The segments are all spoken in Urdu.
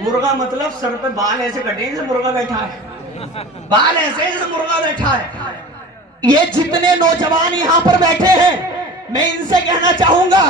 مرغا مطلب سر پہ بال ایسے کٹے جیسے مرغا بیٹھا ہے، بال ایسے جیسے مرغا بیٹھا ہے۔ یہ جتنے نوجوان یہاں پر بیٹھے ہیں میں ان سے کہنا چاہوں گا،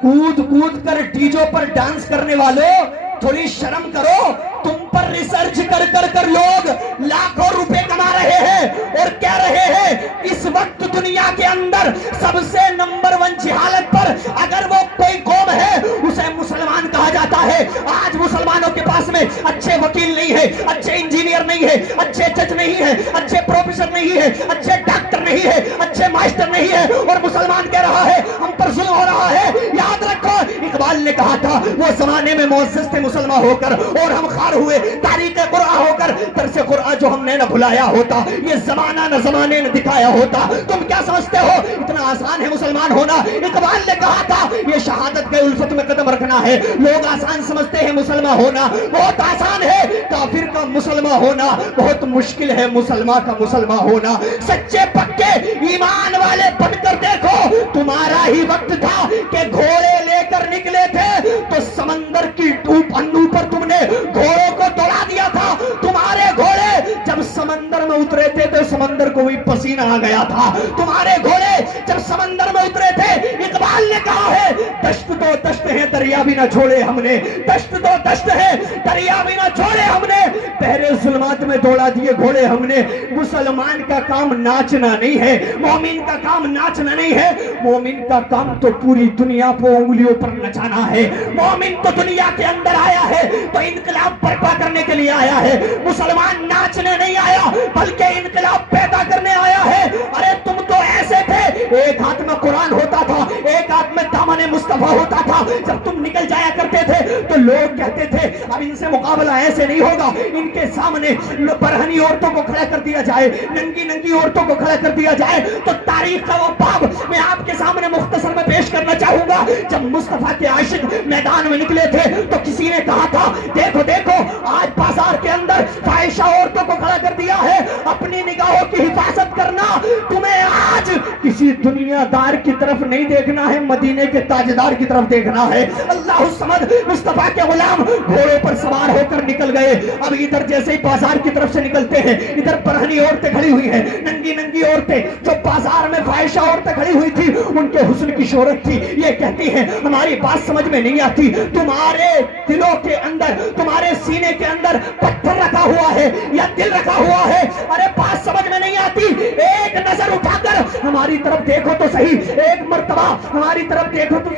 کود کود کر ڈیجو پر ڈانس کرنے والوں تھوڑی شرم کرو۔ تم پر ریسرچ کر کر کر لوگ لاکھوں روپے کما رہے ہیں اور کہہ رہے ہیں اس وقت دنیا کے اندر سب سے نمبر 1 جہالت پر اگر وہ کوئی قوم ہے اسے مسلمان کہا جاتا ہے۔ آج مسلمانوں کے پاس میں اچھے وکیل نہیں ہے، اچھے انجینئر نہیں ہے، اچھے جج نہیں ہے، اچھے پروفیسر نہیں ہے، اچھے ڈاکٹر نہیں ہے، اچھے ماسٹر نہیں ہے، اور مسلمان کہہ رہا ہے ہم پر ظلم ہو رہا ہے۔ یاد رکھو اقبال نے کہا تھا وہ زمانے میں معزز تھے مسلمان ہو کر اور ہم خار ہوئے تاریخ قرآن ہو کر، درس قرآن جو ہم نے نہ بھلایا ہوتا، یہ زمانہ نہ زمانے نے دکھایا ہوتا۔ تم کیا سمجھتے ہو اتنا آسان ہے مسلمان ہونا؟ اقبال نے کہا تھا یہ شہادت کے الفت میں قدم رکھنا ہے۔ لوگ آسان سمجھتے ہیں مسلمان ہونا، بہت آسان ہے۔ کافر کا مسلمان ہونا بہت مشکل ہے، مسلمان کا مسلمان ہونا۔ سچے پکے ایمان والے بن کر دیکھو، تمہارا ہی وقت تھا کہ گھوڑے لے کر نکلے تھے تو سمندر کی اندو پر تم نے گھوڑوں کو دوڑا دیا تھا۔ تمہارے گھوڑے جب سمندر میں اترے تھے تو سمندر کو بھی پسینہ آ گیا تھا۔ تمہارے گھوڑے جب سمندر میں اترے تھے، اقبال نے کہا ہے دشت تو دشت ہے دریا بھی نہ چھوڑے ہم نے، دشت تو دشت ہے دریا بھی نہ چھوڑے ہم نے، پہرے ظلمات میں دوڑا دیے گھوڑے ہم نے۔ مسلمان کا کام ناچنا نہیں ہے، مومن کا کام ناچنا نہیں ہے، مومن کا کام تو پوری دنیا کو انگلیوں پر نچانا ہے۔ مومن تو دنیا کے اندر آیا ہے تو انقلاب برپا کرنے کے لیے آیا ہے، مسلمان ناچنے نہیں آیا بلکہ انقلاب پیدا کرنے آیا ہے۔ ارے تم تو ایسے تھے، ایک ہاتھ میں قرآن ہوتا تھا، ایک ہاتھ میں دامن مصطفیٰ ہوتا تھا، جب تم نکل جایا کرتے تھے تو لوگ کہتے تھے اب ان سے مقابلہ ایسے نہیں ہوگا، ان کے سامنے برہنی عورتوں کو کھڑا کر دیا جائے، ننگی عورتوں کو کھڑا کر دیا جائے۔ تو تاریخ کا وہ باب میں آپ کے سامنے مختصر میں پیش کرنا چاہوں گا۔ جب مصطفیٰ کے عاشق میدان میں نکلے تھے تو کسی نے کہا تھا دیکھو دیکھو آج بازار کے اندر فاحشہ عورتوں کو کھڑا کر دیا ہے، اپنی نگاہوں کی حفاظت کرنا، تمہیں آج کسی دنیا دار کی طرف نہیں دیکھنا ہے، مدینے کے تاجدار کی طرف دیکھنا ہے۔ اللہ الصمد مصطفیٰ کے غلام گھوڑوں پر سوار ہو کر نکل گئے۔ اب ادھر جیسے ہی بازار کی طرف سے نکلتے ہیں، ادھر برہنی عورتیں کھڑی ہوئی ہیں، ننگی عورتیں جو بازار میں فاحشہ عورتیں کھڑی ہوئی تھی، ان کے حسن کی شہرت تھی۔ یہ کہتی ہیں ہماری بات سمجھ میں نہیں آتی، تمہارے دلوں کے اندر، تمہارے سینے کے اندر پتھر رکھا ہوا ہے یا دل رکھا ہوا ہے؟ ارے بات سمجھ میں نہیں آتی، ایک نظر اٹھا کر ہماری طرف دیکھو تو صحیح، ایک مرتبہ ہماری طرف دیکھو تو۔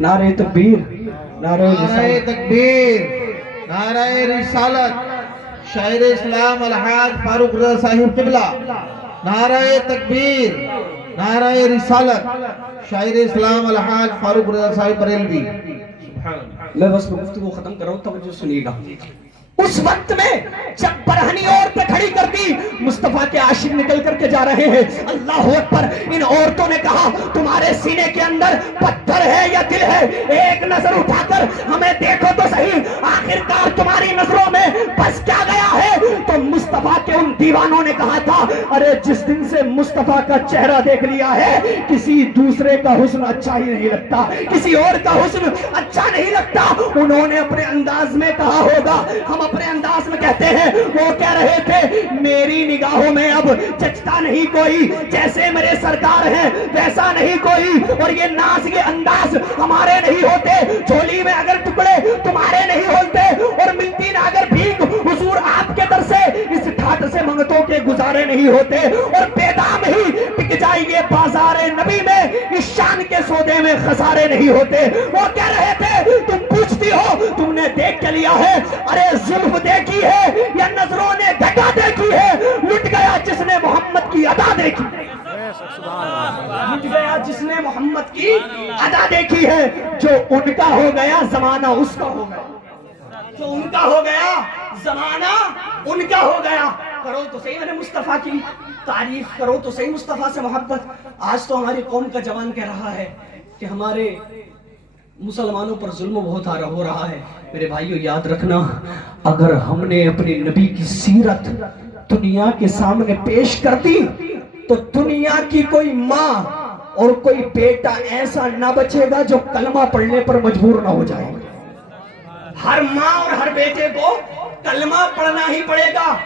نعرہ تکبیر، نعرہ تکبیر، نعرہ رسالت، شاعر اسلام الحاج فاروق رضا صاحب قبلہ، نعرہ تکبیر، نعرہ رسالت، شاعر اسلام الحاج فاروق رضا صاحب بریلوی۔ میں بس گفتگو ختم کر رہا ہوں، توجہ سنیے گا۔ اس وقت میں جب برہنی عورتیں کھڑی کر دی، مصطفیٰ کے عاشق نکل کر کے جا رہے ہیں، اللہ اکبر، ان عورتوں نے کہا تمہارے سینے کے اندر پتھر ہے یا دل ہے؟ ایک نظر اٹھا کر ہمیں دیکھو تو صحیح، آخرکار تمہاری نظروں میں بس کیا گیا ہے؟ تو مصطفیٰ کے ان دیوانوں نے کہا تھا ارے جس دن سے مصطفیٰ کا چہرہ دیکھ لیا ہے کسی دوسرے کا حسن اچھا ہی نہیں لگتا، کسی اور کا حسن اچھا نہیں لگتا۔ انہوں نے اپنے انداز میں کہا ہوگا، ہم اپنے انداز میں کہتے ہیں، وہ کہہ رہے تھے میری نگاہوں میں اب جچتا نہیں کوئی، جیسے میرے سرکار ہیں ویسا نہیں کوئی، اور یہ ناز یہ انداز ہمارے نہیں ہوتے، جھولی میں اگر ٹکڑے تمہارے نہیں ہوتے، اور ملتی نہ اگر بھیک حضور آپ کے در سے، اس ٹھاٹ سے منگتوں کے گزارے نہیں ہوتے، اور بیدام ہی بک جائیے بازار نبی میں، اس شان کے سودے میں خسارے نہیں ہوتے۔ وہ کہہ رہے تھے تم پوچھتی ہو تم نے دیکھ کے لیا ہے، ارے ظلم دیکھی ہے یا نظروں نے گھٹا دیکھی ہے؟ لٹ گیا جس نے محمد کی ادا دیکھی، لٹ گیا جس نے محمد کی ادا دیکھی ہے۔ جو ان کا ہو گیا زمانہ اس کا ہو گیا، جو ان کا ہو گیا زمانہ ان کا ہو گیا۔ کرو تو صحیح میرے مصطفیٰ کی تعریف، کرو تو صحیح مصطفیٰ سے محبت۔ آج تو ہماری قوم کا جوان کہہ رہا ہے کہ ہمارے مسلمانوں پر ظلم بہت ہو رہا ہے۔ میرے بھائیو یاد رکھنا، اگر ہم نے اپنے نبی کی سیرت دنیا کے سامنے پیش کر دی تو دنیا کی کوئی ماں اور کوئی بیٹا ایسا نہ بچے گا جو کلمہ پڑھنے پر مجبور نہ ہو جائے۔ ہر ماں اور ہر بیٹے کو کلمہ پڑھنا ہی پڑے گا.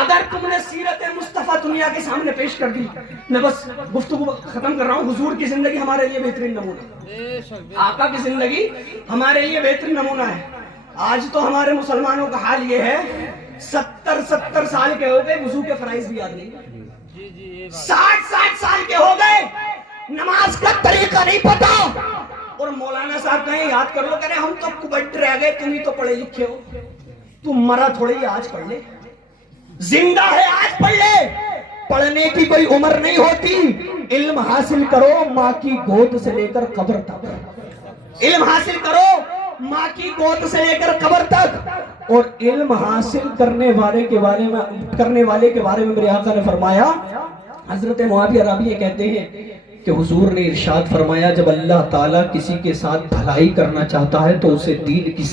اگر تم نے سیرت مصطفیٰ دنیا کے سامنے پیش کر دی, میں بس گفتگو ختم کر رہا ہوں. حضور کی زندگی ہمارے لیے بہترین نمونہ, آقا کی زندگی ہمارے لیے بہترین نمونہ ہے. آج تو ہمارے مسلمانوں کا حال یہ ہے 70 سال کے ہو گئے, وضو کے فرائض بھی یاد نہیں. 60 سال کے ہو گئے, نماز کا طریقہ نہیں پتا. اور مولانا صاحب کہیں یاد کر لو, کہنے ہم تو کبٹ رہ گئے, تم ہی تو پڑھے لکھے ہو. تم مرا تھوڑے ہی, آج پڑھ لے. زندہ ہے آج پڑھ لے. پڑھنے کی کوئی عمر نہیں ہوتی. علم حاصل کرو ماں کی گود سے لے کر قبر تک. علم حاصل کرو ماں کی گود سے لے کر قبر تک. اور علم حاصل کرنے والے کے بارے میں میرے آقا نے فرمایا, حضرت معاویہ رابعی کہتے ہیں کہ حضور نے ارشاد فرمایا, جب اللہ تعالیٰ کسی کے ساتھ بھلائی کرنا چاہتا ہے تو اسے دین کی